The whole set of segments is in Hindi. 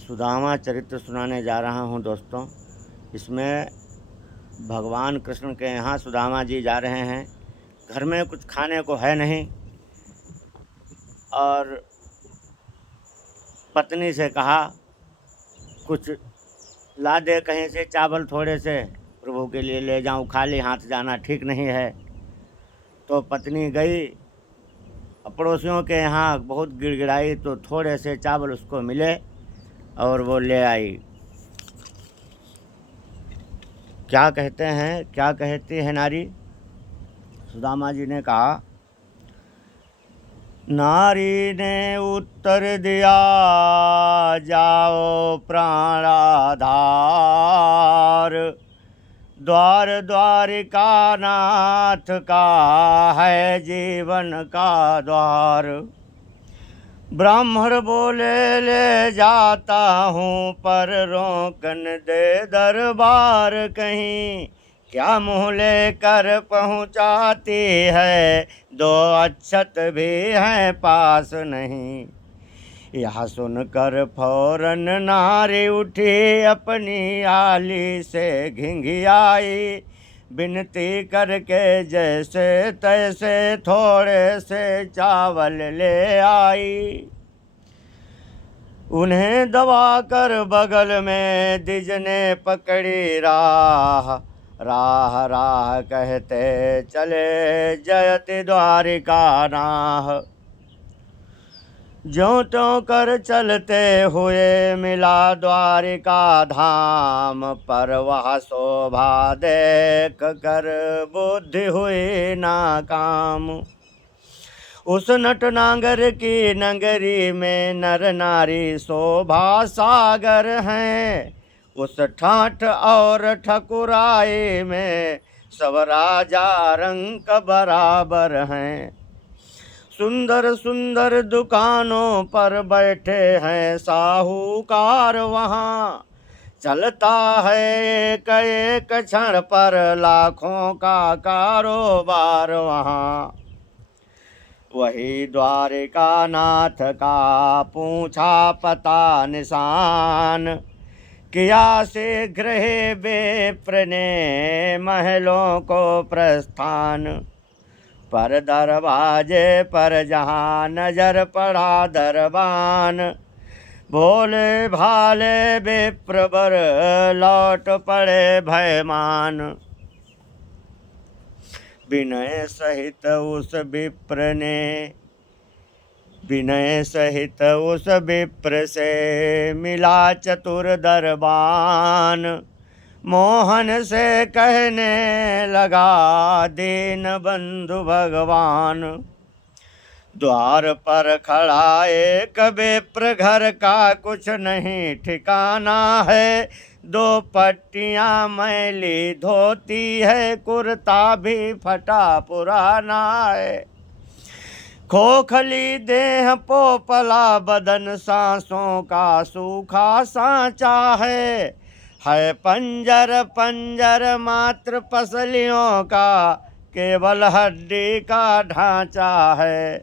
सुदामा चरित्र सुनाने जा रहा हूँ दोस्तों। इसमें भगवान कृष्ण के यहाँ सुदामा जी जा रहे हैं। घर में कुछ खाने को है नहीं और पत्नी से कहा कुछ ला दे कहीं से, चावल थोड़े से प्रभु के लिए ले जाऊँ, खाली हाथ जाना ठीक नहीं है। तो पत्नी गई पड़ोसियों के यहाँ, बहुत गिड़गिड़ाई तो थोड़े से चावल उसको मिले और वो ले आई। क्या कहती है नारी? सुदामा जी ने कहा, नारी ने उत्तर दिया, जाओ प्राणाधार, द्वार द्वारिका नाथ का है जीवन का द्वार। ब्राह्मण बोले ले जाता हूँ, पर रोकन दे दरबार कहीं, क्या मुँह लेकर पहुँचाती है, दो अक्षत भी हैं पास नहीं। यह सुनकर फौरन नारी उठी, अपनी आली से घिंघियाई, विनती करके जैसे तैसे थोड़े से चावल ले आई। उन्हें दबा कर बगल में द्विज ने पकड़ी राह, राह राह कहते चले जयति द्वारिका नाह। ज्यों त्यों कर चलते हुए मिला द्वारिका धाम, पर वह शोभा देख कर बुद्धि हुई नाकाम। उस नट नागर की नगरी में नर नारी शोभा सागर हैं, उस ठाठ और ठकुराई में सब राजा रंक बराबर हैं। सुंदर सुंदर दुकानों पर बैठे हैं साहूकार, वहाँ चलता है एक एक क्षण पर लाखों का कारोबार वहाँ। वही द्वारिका नाथ का पूछा पता निशान, किया शीघ्र ही विप्र ने महलों को प्रस्थान। पर दरवाजे पर जहाँ नजर पड़ा दरबान, भोले भाले विप्र बर लौट पड़े भयमान। विनय सहित उस विप्र से मिला चतुर दरबान। मोहन से कहने लगा दीन बंधु भगवान, द्वार पर खड़ा एक विप्र, घर का कुछ नहीं ठिकाना है। दो पट्टियां मैली धोती है, कुर्ता भी फटा पुराना है। खोखली देह पोपला बदन, सांसों का सूखा सांचा है पंजर पंजर मात्र पसलियों का, केवल हड्डी का ढांचा है।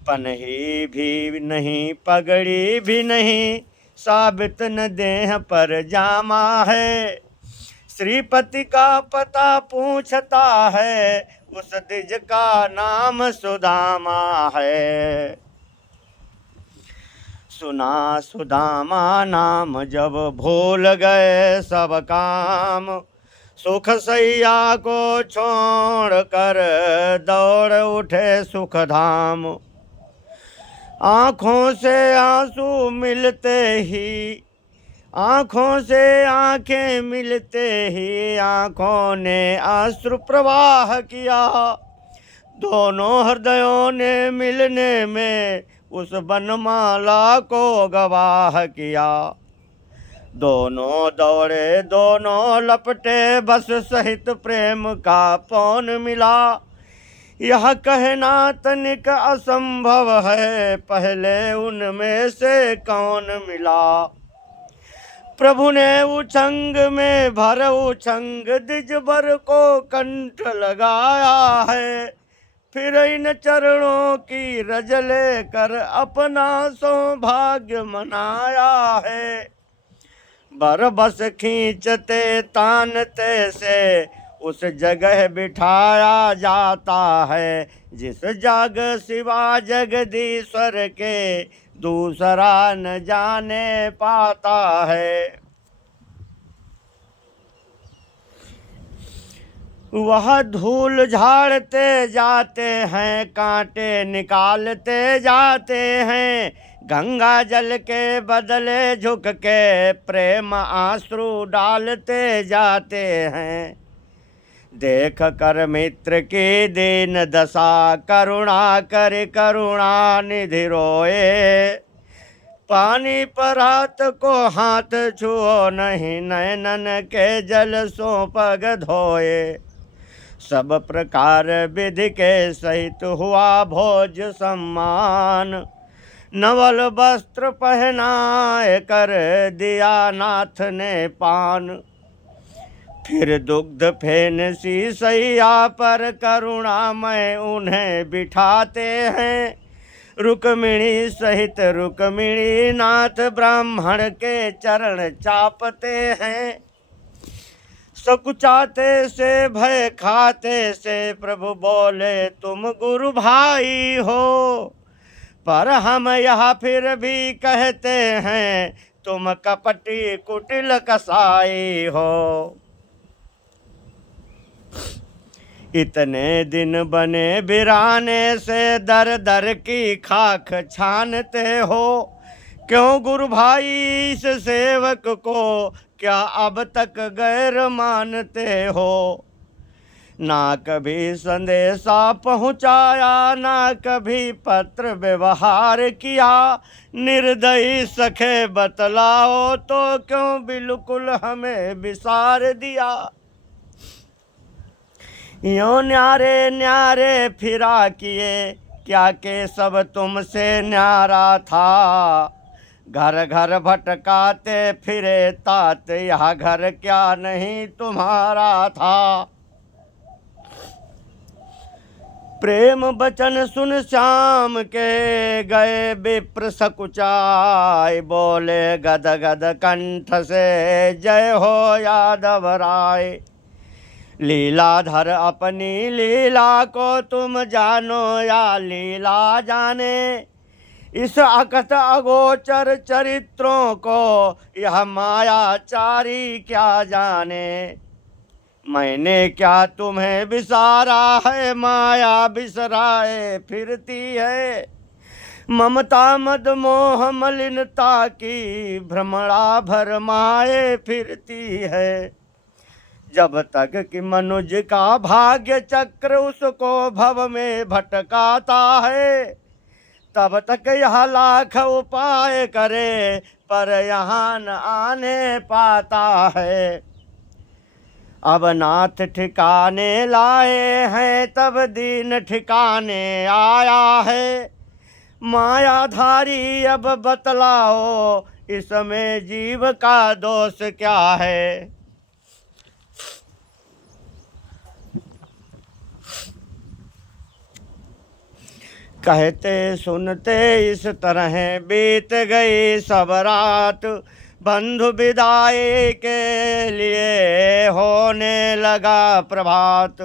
पनही भी नहीं पगड़ी भी नहीं, साबित न देह पर जामा है। श्रीपति का पता पूछता है, उस द्विज का नाम सुदामा है। सुना सुदामा नाम जब भूल गए सब काम, सुख सैया को छोड़ कर दौड़ उठे सुख धाम। आँखों से आंसू मिलते ही, आँखों से आँखें मिलते ही, आँखों ने अश्रु प्रवाह किया। दोनों हृदयों ने मिलने में उस बनमाला को गवाह किया। दोनों दौड़े दोनों लपटे, बस सहित प्रेम का पौन मिला। यह कहना तनिक असंभव है, पहले उनमें से कौन मिला। प्रभु ने उछंग में भर उछंग, द्विज बर को कंठ लगाया है। फिर इन चरणों की रज लेकर अपना सौभाग्य मनाया है। बरबस खींचते तानते से उस जगह बिठाया जाता है, जिस जग सिवा जगदीश्वर के दूसरा न जाने पाता है। वह धूल झाड़ते जाते हैं, कांटे निकालते जाते हैं, गंगा जल के बदले झुक के प्रेम आंसू डालते जाते हैं। देख कर मित्र की दीन दशा, करुणा कर करुणा निधि रोए। पानी पर हाथ को हाथ छुओ नहीं, नैनन के जल सो पग धोए। सब प्रकार विधि के सहित हुआ भोज सम्मान, नवल वस्त्र पहनाए कर दिया नाथ ने पान। फिर दुग्ध फेन सी सैया पर करुणामय उन्हें बिठाते हैं। रुक्मिणी सहित रुक्मिणी नाथ ब्राह्मण के चरण चापते हैं। सकुचाते से भय खाते से प्रभु बोले तुम गुरु भाई हो, पर हम यह फिर भी कहते हैं तुम कपटी कुटिल कसाई हो। इतने दिन बने बिराने से दर दर की खाक छानते हो, क्यों गुरु भाई इस सेवक को क्या अब तक गैर मानते हो। ना कभी संदेशा पहुँचाया, ना कभी पत्र व्यवहार किया, निर्दयी सखे बतलाओ तो क्यों बिल्कुल हमें बिसार दिया। यूं न्यारे न्यारे फिरा किए, क्या के सब तुमसे न्यारा था। घर घर भटकाते फिरे तात, यह घर क्या नहीं तुम्हारा था। प्रेम बचन सुन श्याम के गए विप्र सकुचाय, बोले गद गद कंठ से जय हो यादव राय। लीलाधर अपनी लीला को तुम जानो या लीला जाने, इस अकथ अगोचर चरित्रों को यह मायाचारी क्या जाने। मैंने क्या तुम्हें बिसारा है, माया बिसराए फिरती है। ममता मद मोह मलिनता की भ्रमणा भरमाए फिरती है। जब तक कि मनुज का भाग्य चक्र उसको भव में भटकाता है, तब तक यह लाख उपाय करे पर यहाँ न आने पाता है। अब नाथ ठिकाने लाए हैं, तब दीन ठिकाने आया है। मायाधारी अब बतलाओ, इसमें जीव का दोष क्या है। कहते सुनते इस तरह बीत गई सब रात, बंधु विदाई के लिए होने लगा प्रभात।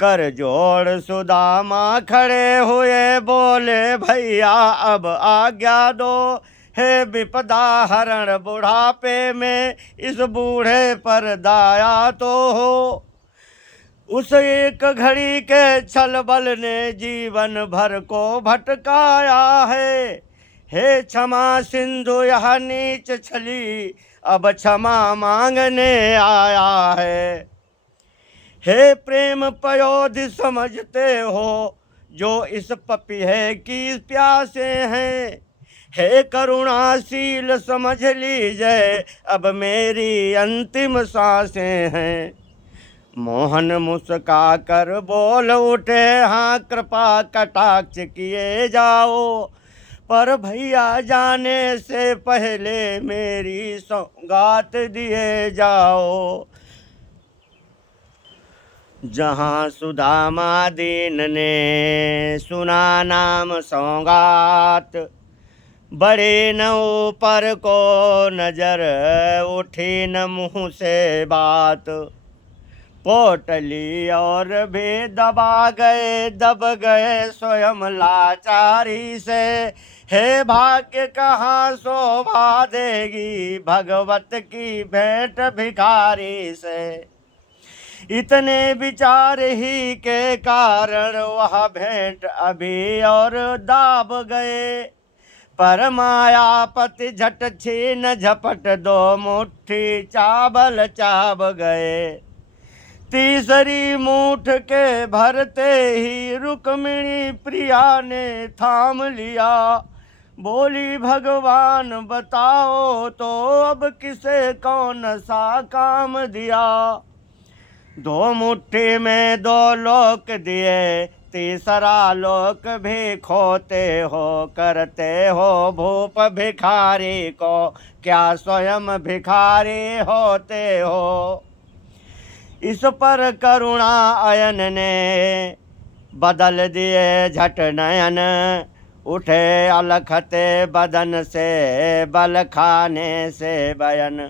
कर जोड़ सुदामा खड़े हुए बोले भैया अब आज्ञा दो, हे विपदा हरण बुढ़ापे में इस बूढ़े पर दाया तो हो। उस एक घड़ी के छल बल ने जीवन भर को भटकाया है। हे क्षमा सिंधु यह नीच छली अब क्षमा मांगने आया है। हे प्रेम पयोधि समझते हो जो इस पपीहे की प्यासे हैं। हे करुणाशील समझ लीजिए अब मेरी अंतिम सांसें हैं। मोहन मुस्का कर बोल उठे हाँ कृपा कटाक्ष किए जाओ, पर भैया जाने से पहले मेरी सौगात दिए जाओ। जहाँ सुदामा दीन ने सुना नाम सौगात, बड़े न ऊपर को नजर उठी न मुँह से बात। पोटली और भी दब गए स्वयं लाचारी से। हे भाग्य कहाँ शोभा देगी भगवत की भेंट भिखारी से। इतने विचार ही के कारण वह भेंट अभी और दाब गए। पर मायापति झट छीन झपट दो मुट्ठी चावल चाब गए। तीसरी मूठ के भरते ही रुक्मिणी प्रिया ने थाम लिया। बोली भगवान बताओ तो अब किसे कौन सा काम दिया। दो मुट्ठी में दो लोक दिए, तीसरा लोक भी खोते हो। करते हो भूप भिखारी को, क्या स्वयं भिखारी होते हो। इस पर करुणा अयन ने बदल दिए झट नयन। उठे अलखते बदन से बल खाने से बयन।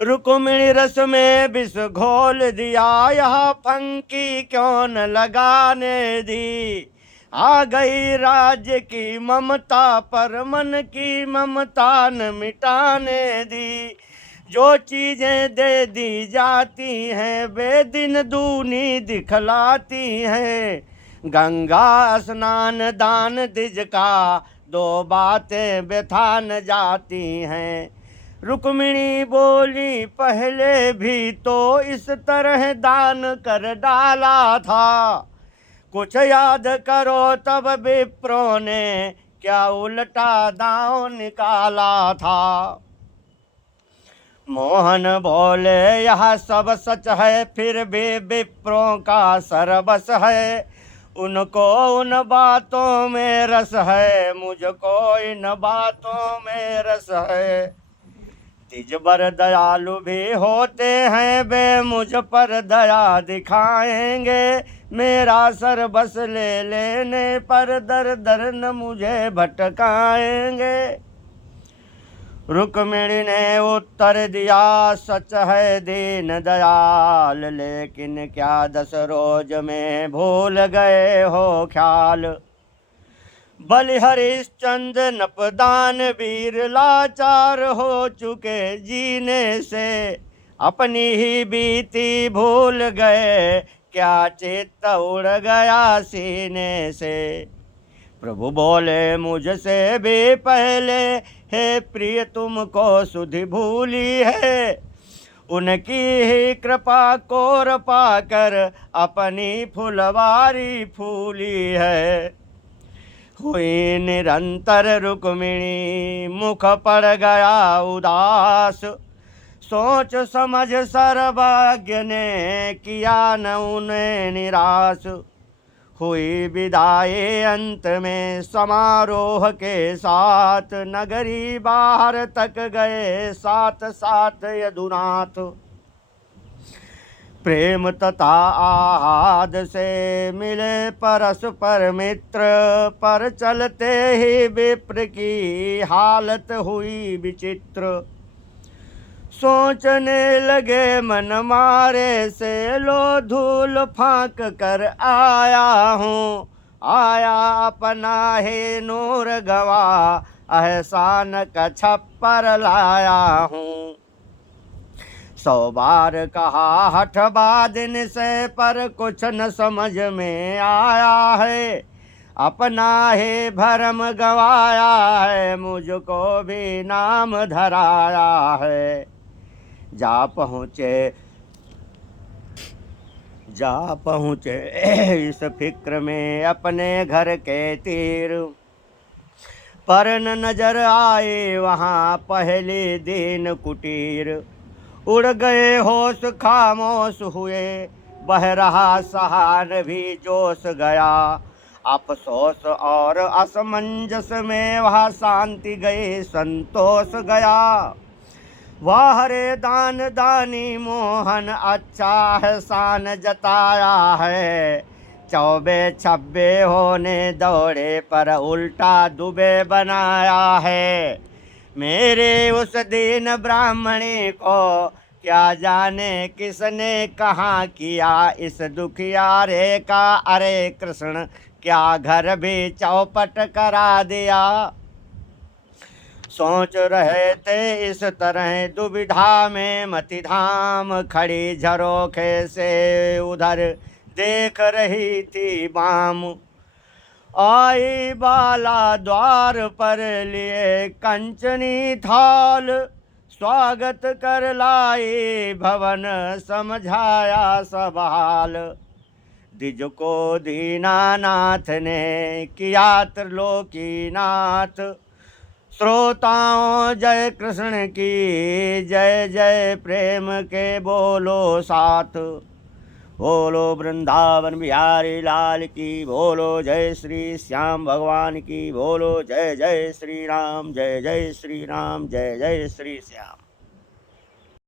रुक्मिणी रस में विष घोल दिया, यह फंकी क्यों न लगाने दी। आ गई राज्य की ममता पर मन की ममता न मिटाने दी। जो चीजें दे दी जाती हैं वे दिन दूनी दिखलाती हैं। गंगा स्नान दान द्विज का, दो बातें व्यथा न जाती हैं। रुक्मिणी बोली पहले भी तो इस तरह दान कर डाला था। कुछ याद करो तब विप्रों ने क्या उल्टा दांव निकाला था। मोहन बोले यह सब सच है, फिर भी विप्रों का सरबस है। उनको उन बातों में रस है, मुझको इन बातों में रस है। तिजबर दयालु भी होते हैं, वे मुझ पर दया दिखाएंगे। मेरा सर बस ले लेने पर दर दर न मुझे भटकाएंगे। रुक्मिणी ने उत्तर दिया सच है दीन दयाल, लेकिन क्या 10 रोज में भूल गए हो ख्याल। बलिहरिश्चंद्र नपदान वीर लाचार हो चुके जीने से। अपनी ही बीती भूल गए, क्या चित्त उड़ गया सीने से। प्रभु बोले मुझसे भी पहले, हे प्रिय तुमको सुधि भूली है। उनकी ही कृपा कोर पाकर अपनी फुलवारी फूली है। हुई निरंतर रुक्मिणी मुख पड़ गया उदास। सोच समझ सर्वज्ञ ने किया न उन्हें निराश। हुई विदाई अंत में समारोह के साथ, नगरी बाहर तक गए साथ साथ यदुनाथ। प्रेम तथा आहाद से मिले परस्पर मित्र, पर चलते ही विप्र की हालत हुई विचित्र। सोचने लगे मन मारे से, लो धूल फांक कर आया हूँ। आया अपना ही नूर गवा, एहसान का छप्पर लाया हूँ। 100 बार कहा हठबा दिन से, पर कुछ न समझ में आया है। अपना ही भरम गवाया है, मुझको भी नाम धराया है। जा पहुँचे इस फिक्र में अपने घर के तीर। पर न नजर आए वहाँ पहले दिन कुटीर। उड़ गए होश खामोश हुए, बह रहा सहान भी जोश गया। अफसोस और असमंजस में वह शांति गई संतोष गया। वाह रे दान दानी मोहन अच्छा एहसान जताया है। चौबे छब्बे होने दौड़े पर उल्टा दुबे बनाया है। मेरे उस दीन ब्राह्मणी को क्या जाने किसने कहाँ किया इस दुखियारे का। अरे कृष्ण क्या घर भी चौपट करा दिया। सोच रहे थे इस तरह दुविधा में मति धाम, खड़ी झरोखे से उधर देख रही थी बाम। आई बाला द्वार पर लिए कंचनी थाल, स्वागत कर लाई भवन समझाया सब हाल। द्विज को दीनानाथ ने किया त्रिलोकीनाथ। श्रोताओं जय कृष्ण की जय जय प्रेम के बोलो साथ। बोलो वृंदावन बिहारी लाल की, बोलो जय श्री श्याम भगवान की, बोलो जय जय श्री राम, जय जय श्री राम, जय जय श्री श्याम।